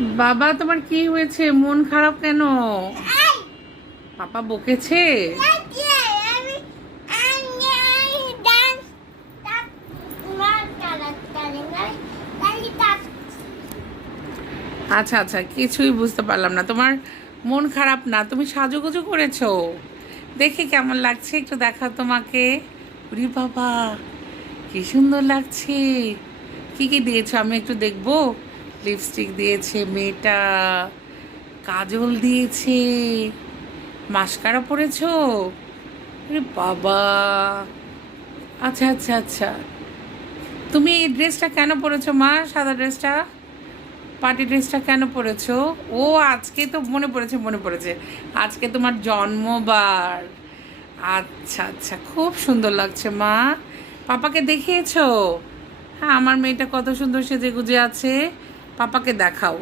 বাবা, তোমার কি হয়েছে? মন খারাপ কেন? পাপা বকেছে? আচ্ছা আচ্ছা, কিছুই বুঝতে পারলাম না। তোমার মন খারাপ না, তুমি সাজুগুজু করেছো। দেখে কেমন লাগছে একটু দেখাও তোমাকে। ওরে বাবা, কি সুন্দর লাগছে। কি কি দিয়েছো আমি একটু দেখবো? লিপস্টিক দিয়েছে মেয়েটা, কাজল দিয়েছে, মাস্কারা পরেছো। আরে বাবা, আচ্ছা আচ্ছা আচ্ছা। তুমি এই ড্রেসটা কেন পরেছো মা, সাদা ড্রেসটা? পার্টি ড্রেসটা কেন পরেছো? ও, আজকে তো মনে পড়েছে, মনে পড়েছে। আজকে তোমার জন্মবার। আচ্ছা আচ্ছা, খুব সুন্দর লাগছে মা। পাপাকে দেখিয়েছো? হ্যাঁ, আমার মেয়েটা কত সুন্দর সেজে গুজে আছে। পাপাকে দেখাও।